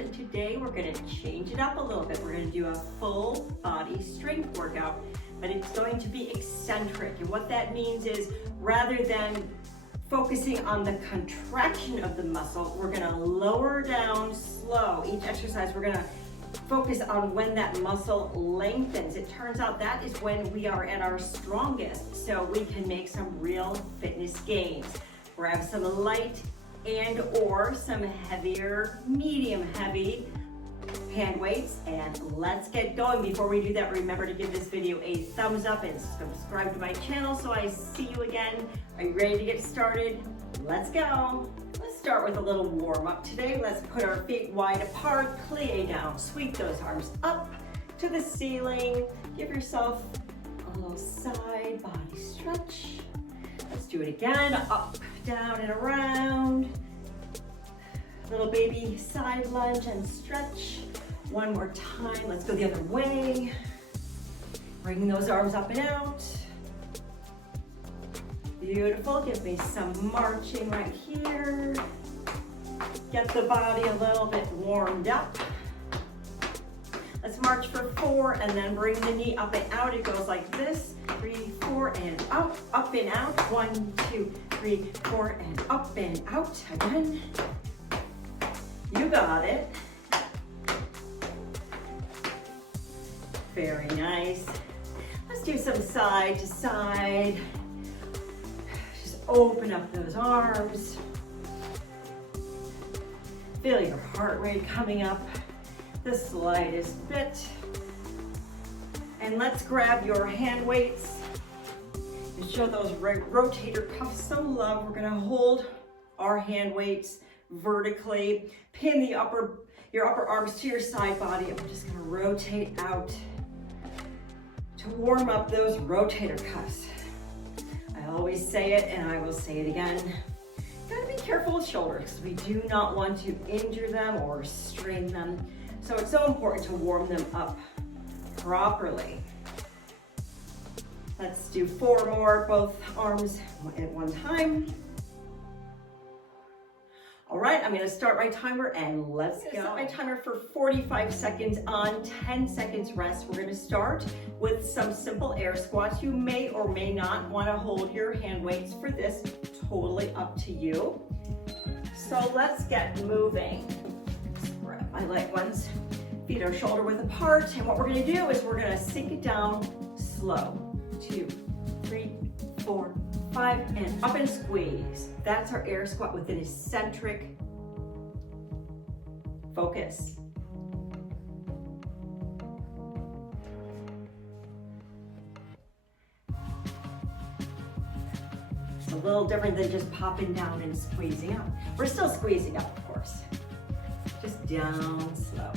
and today we're going to change it up a little bit. We're going to do a full body strength workout, but it's going to be eccentric. And what that means is rather than focusing on the contraction of the muscle, we're going to lower down slow. Each exercise, we're going to focus on when that muscle lengthens. It turns out that is when we are at our strongest, so we can make some real fitness gains. Grab some light and or some heavier, medium heavy hand weights, and let's get going. Before we do that, remember to give this video a thumbs up and subscribe to my channel so I see you again. Are you ready to get started? Let's go. Let's start with a little warm up today. Let's put our feet wide apart, plie down, sweep those arms up to the ceiling. Give yourself a little side body stretch. Let's do it again, up, down, and around. Little baby side lunge and stretch. One more time, let's go the other way. Bring those arms up and out. Beautiful, give me some marching right here. Get the body a little bit warmed up. Let's march for 4 and then bring the knee up and out. It goes like this, 3, 4, and up and out. 1, 2, 3, 4, and up and out. Again. You got it. Very nice. Let's do some side to side. Just open up those arms. Feel your heart rate coming up the slightest bit. And let's grab your hand weights and show those rotator cuffs some love. We're gonna hold our hand weights vertically. Pin your upper arms to your side body, and we're just gonna rotate out to warm up those rotator cuffs. I always say it, and I will say it again. Gotta be careful with shoulders, because we do not want to injure them or strain them. So it's so important to warm them up properly. Let's do 4 more, both arms at one time. All right, I'm gonna start my timer and let's go. Set my timer for 45 seconds on 10 seconds rest. We're gonna start with some simple air squats. You may or may not wanna hold your hand weights for this, totally up to you. So let's get moving. Grab my light ones. Feet are shoulder width apart. And what we're gonna do is we're gonna sink it down slow. 2, 3, 4, 5, and up and squeeze. That's our air squat with an eccentric focus. It's a little different than just popping down and squeezing up. We're still squeezing up, of course. Just down slow.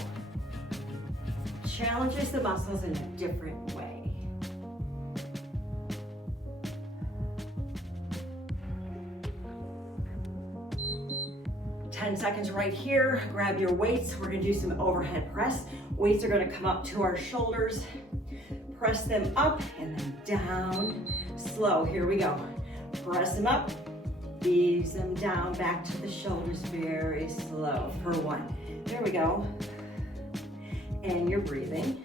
Challenges the muscles in a different way. 10 seconds right here. Grab your weights. We're gonna do some overhead press. Weights are gonna come up to our shoulders. Press them up and then down. Slow, here we go. Press them up, ease them down back to the shoulders, very slow for 1. There we go. And you're breathing.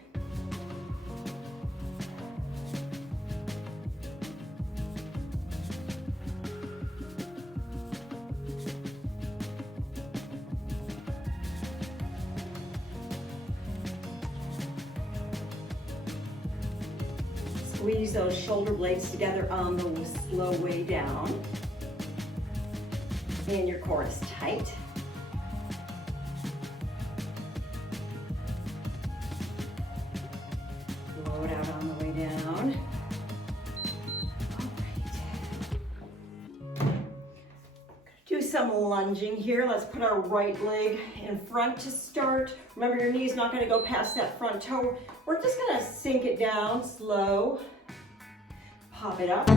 Squeeze those shoulder blades together on the slow way down. And your core is tight. Blow it out on the way down. All right. Do some lunging here. Let's put our right leg in front to start. Remember, your knee's not going to go past that front toe. We're just going to sink it down slow. Pop it up.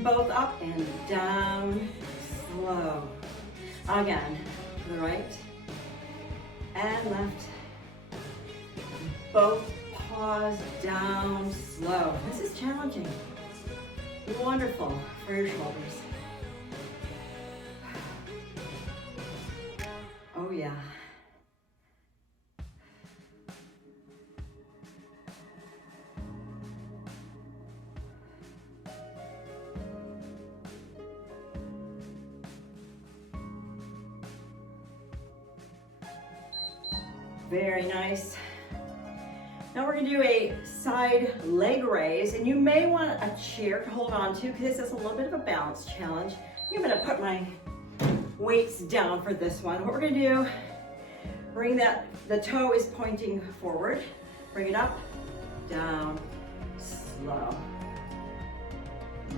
bring both up and down, slow. Again, to the right and left. Both paws down, slow. This is challenging. Wonderful for your shoulders. Oh yeah. Very nice. Now we're gonna do a side leg raise, and you may want a chair to hold on to because this is a little bit of a balance challenge. I'm gonna put my weights down for this one. What we're gonna do, bring that, the toe is pointing forward. Bring it up, down, slow.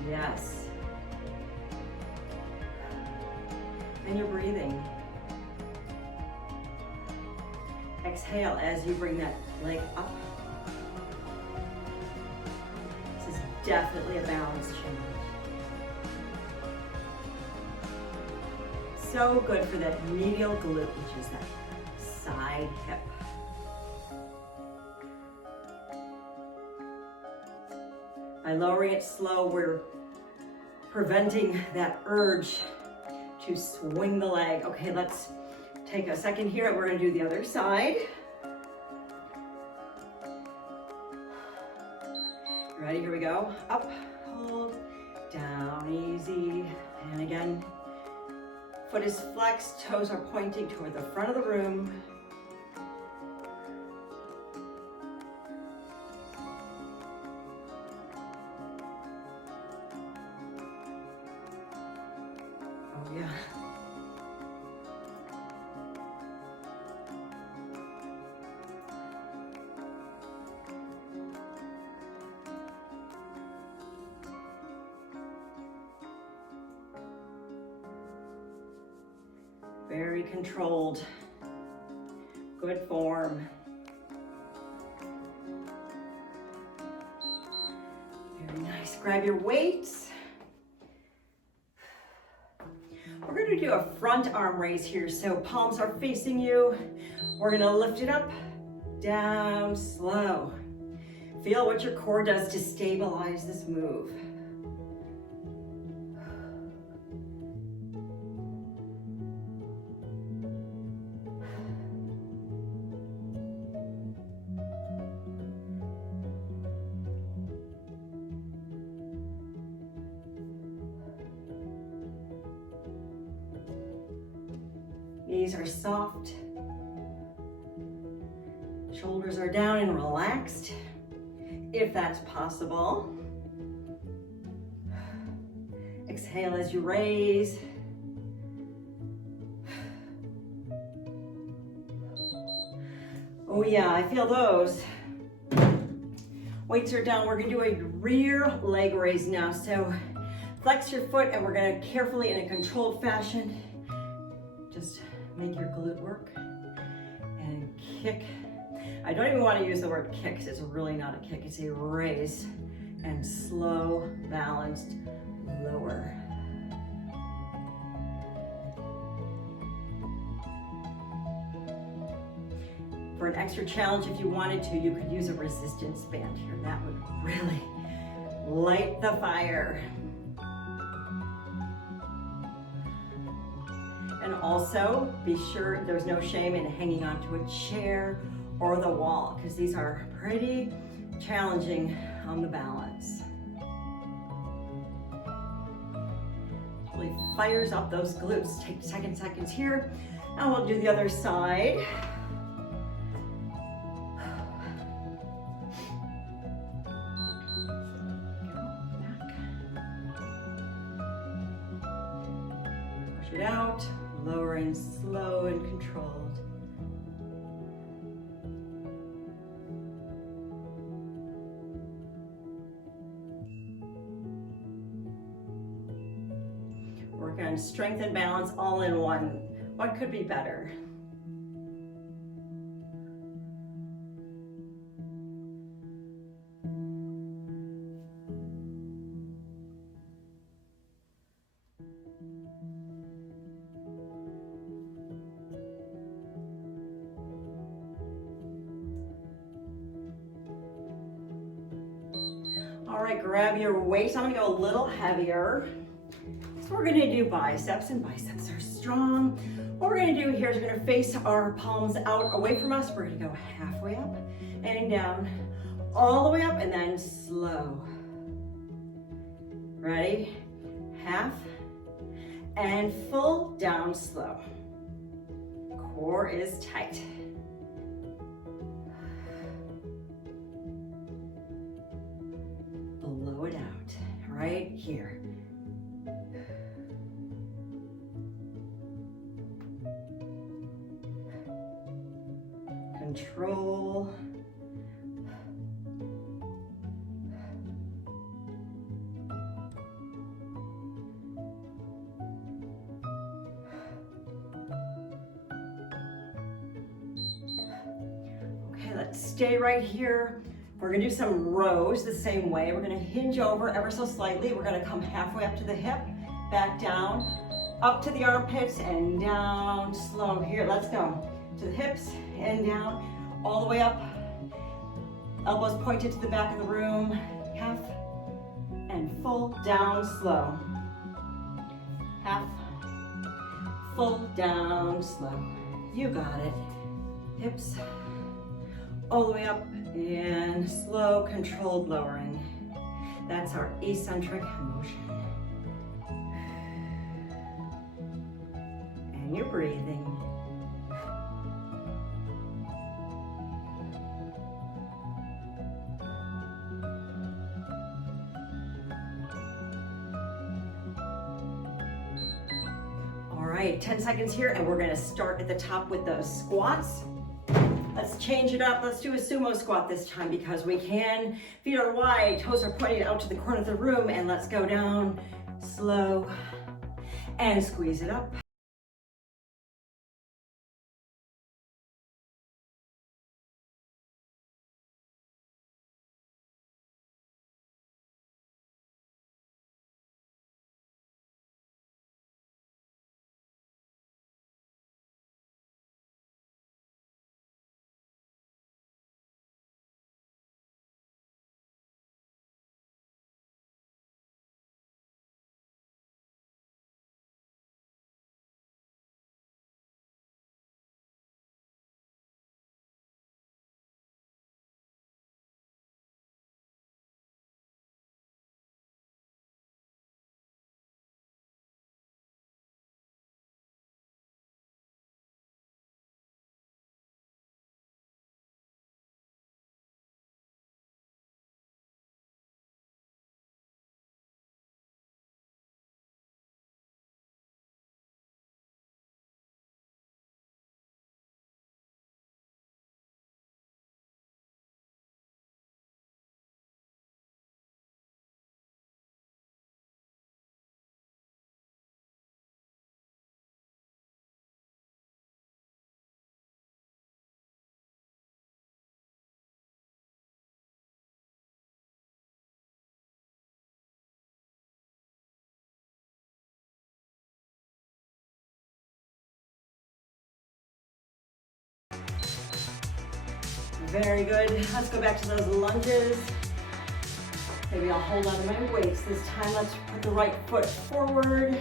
Yes. And you're breathing. Exhale as you bring that leg up. This is definitely a balance challenge. So good for that medial glute, which is that side hip. By lowering it slow, we're preventing that urge to swing the leg. Okay, let's take a second here. We're gonna do the other side. Ready, here we go. Up, hold, down, easy. And again, foot is flexed, toes are pointing toward the front of the room. Oh yeah. Very controlled, good form. Very nice. Grab your weights. We're going to do a front arm raise here. So palms are facing you. We're going to lift it up, down, slow. Feel what your core does to stabilize this move. Knees are soft. Shoulders are down and relaxed, if that's possible. Exhale as you raise. Oh yeah, I feel those. Weights are down. We're gonna do a rear leg raise now. So flex your foot and we're gonna carefully, in a controlled fashion, just make your glute work and kick. I don't even want to use the word kick because it's really not a kick, it's a raise. And slow, balanced, lower. For an extra challenge, if you wanted to, you could use a resistance band here. That would really light the fire. And also, be sure there's no shame in hanging onto a chair or the wall, because these are pretty challenging on the balance. Really fires up those glutes. Take seconds here. Now we'll do the other side. Push it out. Lowering, slow and controlled. Work on strength and balance all in one. What could be better? right, grab your weight. I'm gonna go a little heavier. So we're gonna do biceps, and biceps are strong. What we're gonna do here is we're gonna face our palms out away from us. We're gonna go halfway up and down, all the way up, and then slow. Ready? Half and full, down slow. Core is tight. Blow it out, right here. Control. Okay, let's stay right here. We're gonna do some rows the same way. We're gonna hinge over ever so slightly. We're gonna come halfway up to the hip, back down, up to the armpits, and down slow. Here, let's go. To the hips and down, all the way up. Elbows pointed to the back of the room. Half and full, down slow. Half, full, down slow. You got it. Hips, all the way up, and slow, controlled lowering. That's our eccentric motion. And you're breathing. All right, 10 seconds here, and we're gonna start at the top with those squats. Let's change it up. Let's do a sumo squat this time because we can. Feet are wide, toes are pointed out to the corner of the room, and let's go down slow and squeeze it up. Very good. Let's go back to those lunges. Maybe I'll hold on to my weights this time. Let's put the right foot forward.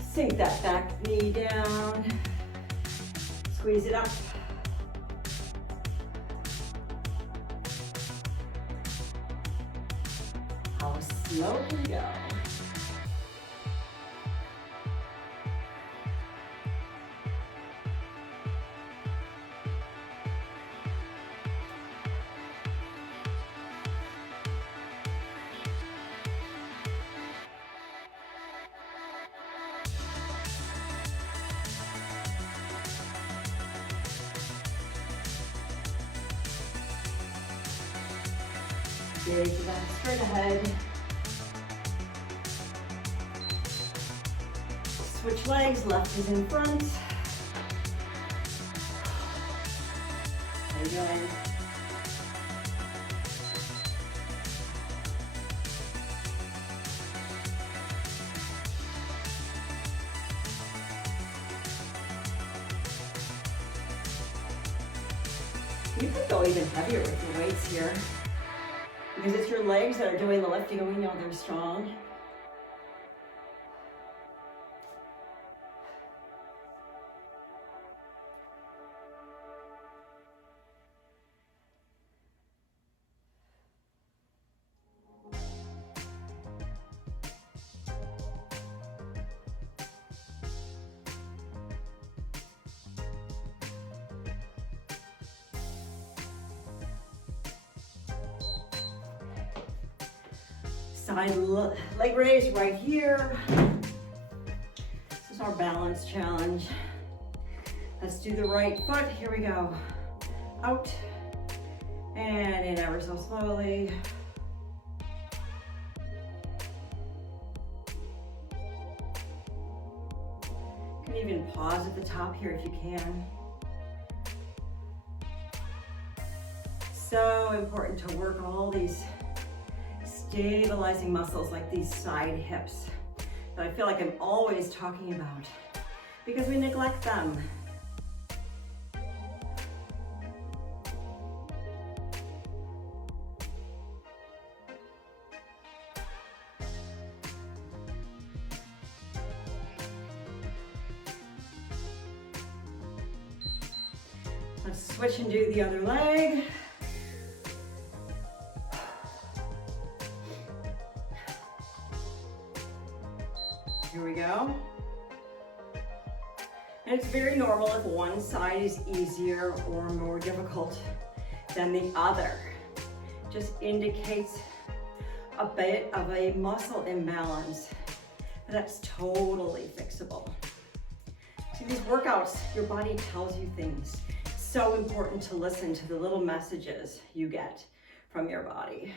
Sink that back knee down. Squeeze it up. How slow can we go? Big back straight ahead. Switch legs, left is in front. How you doing? You can go even heavier with your weights here. You because it's your legs that are doing the lifting, and we know they're strong. Side leg raise right here. This is our balance challenge. Let's do the right foot. Here we go. Out and in ever so slowly. You can even pause at the top here if you can. So important to work all these stabilizing muscles like these side hips that I feel like I'm always talking about because we neglect them. Let's switch and do the other leg. Here we go. And it's very normal if one side is easier or more difficult than the other. Just indicates a bit of a muscle imbalance, but that's totally fixable. See, these workouts, your body tells you things. It's so important to listen to the little messages you get from your body.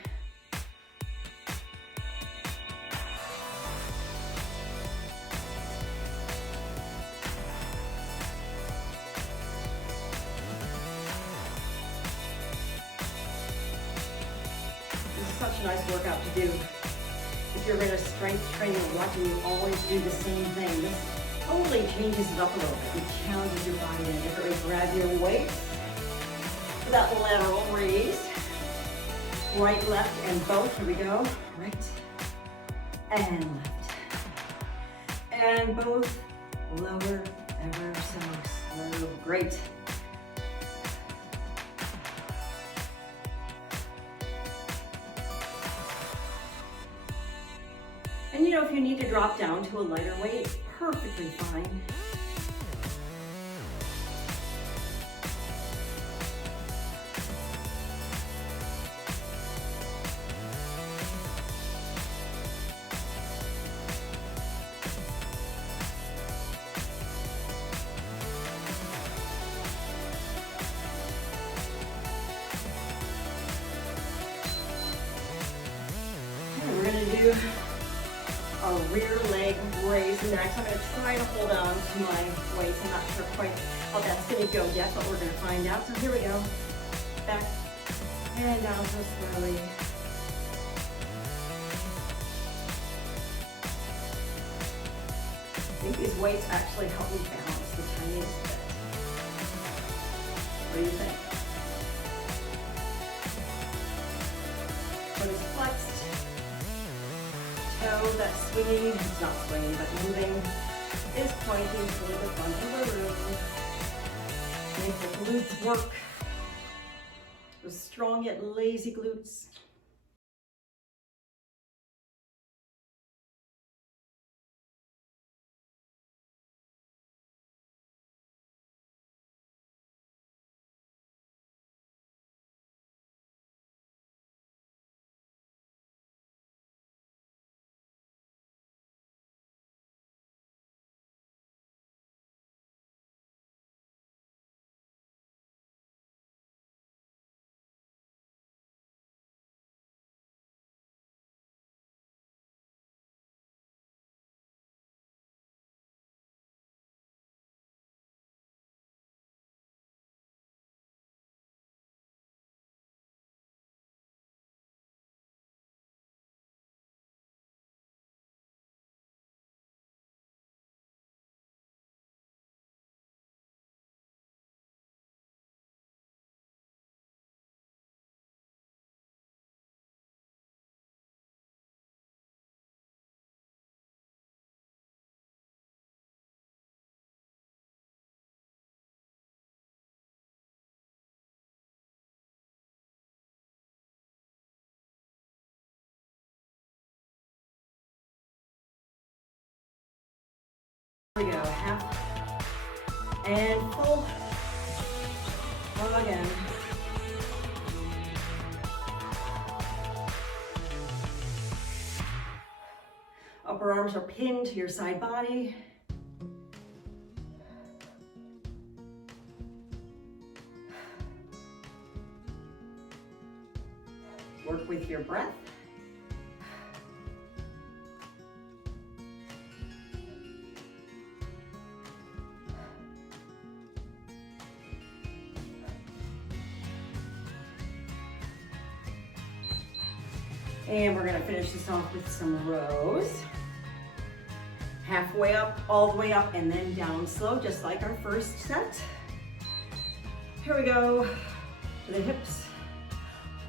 Such a nice workout to do. If you're in a strength training watching you always do the same thing, this totally changes it up a little bit. It challenges your body in a different way. Grab your weights for that lateral raise. Right, left, and both. Here we go. Right and left. And both. Lower, ever so slow. Great. And you know, if you need to drop down to a lighter weight, perfectly fine. And we're gonna do a rear leg raise next. I'm going to try to hold on to my weights. I'm not sure quite how that's going to go yet, but we're going to find out. So here we go. Back and down so slowly. I think these weights actually help me balance the tiniest bit. What do you think? Foot is flexed. Toe that's swinging, it's not swinging, but moving, is pointing toward the front of the room. Make the glutes work. Those strong yet lazy glutes. And full. Again. Upper arms are pinned to your side body. Work with your breath. And we're gonna finish this off with some rows. Halfway up, all the way up, and then down slow, just like our first set. Here we go, to the hips,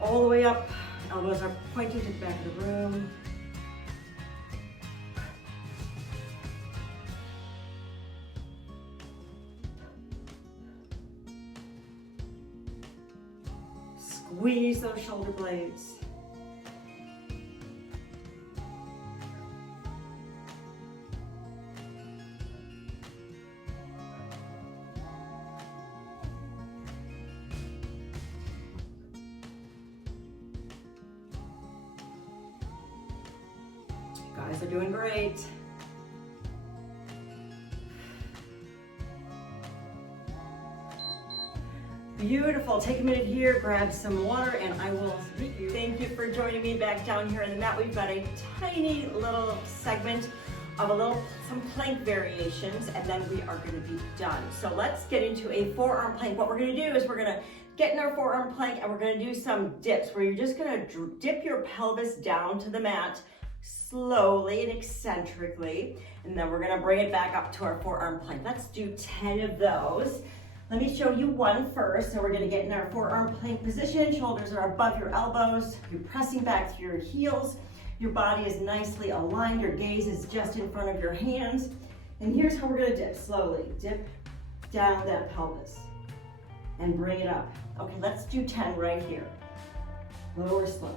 all the way up. Elbows are pointing to the back of the room. Squeeze those shoulder blades. Guys are doing great. Beautiful. Take a minute here, grab some water, and I will meet you. Thank you for joining me back down here on the mat. We've got a tiny little segment of some plank variations, and then we are going to be done. So let's get into a forearm plank. What we're going to do is we're going to get in our forearm plank, and we're going to do some dips where you're just going to dip your pelvis down to the mat slowly and eccentrically, and then we're gonna bring it back up to our forearm plank. Let's do 10 of those. Let me show you one first. So we're gonna get in our forearm plank position. Shoulders are above your elbows. You're pressing back through your heels. Your body is nicely aligned. Your gaze is just in front of your hands. And here's how we're gonna dip. Slowly dip down that pelvis and bring it up. Okay, let's do 10 right here. Lower, slow.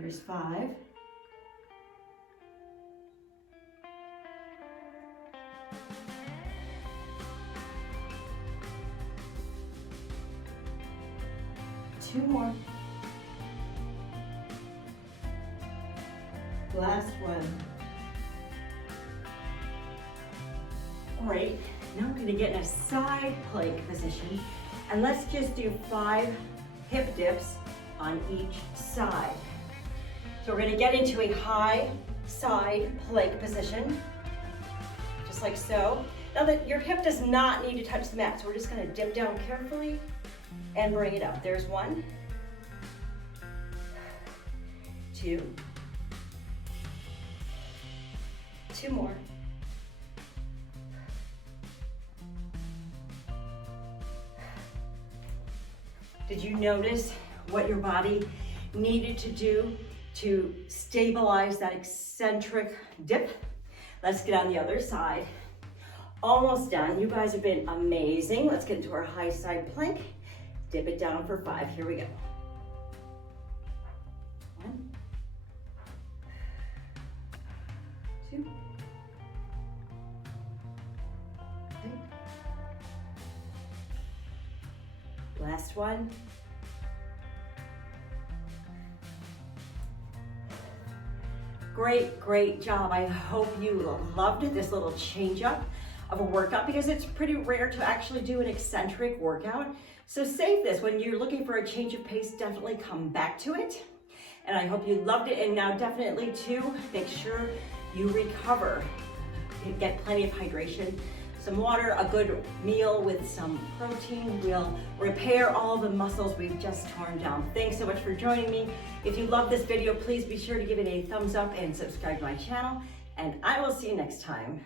Here's 5. Two more. Last one. Great. Now I'm going to get in a side plank position, and let's just do 5 hip dips on each side. So we're going to get into a high side plank position, just like so. Now that your hip does not need to touch the mat, so we're just going to dip down carefully and bring it up. There's 1, 2, 2 more. Did you notice what your body needed to do to stabilize that eccentric dip? Let's get on the other side. Almost done. You guys have been amazing. Let's get into our high side plank. Dip it down for 5. Here we go. 1, 2, 3. Last one. Great, great job. I hope you loved this little change up of a workout, because it's pretty rare to actually do an eccentric workout. So save this. When you're looking for a change of pace, definitely come back to it. And I hope you loved it. And now definitely too, make sure you recover. You get plenty of hydration, some water, a good meal with some protein will repair all the muscles we've just torn down. Thanks so much for joining me. If you love this video, please be sure to give it a thumbs up and subscribe to my channel. And I will see you next time.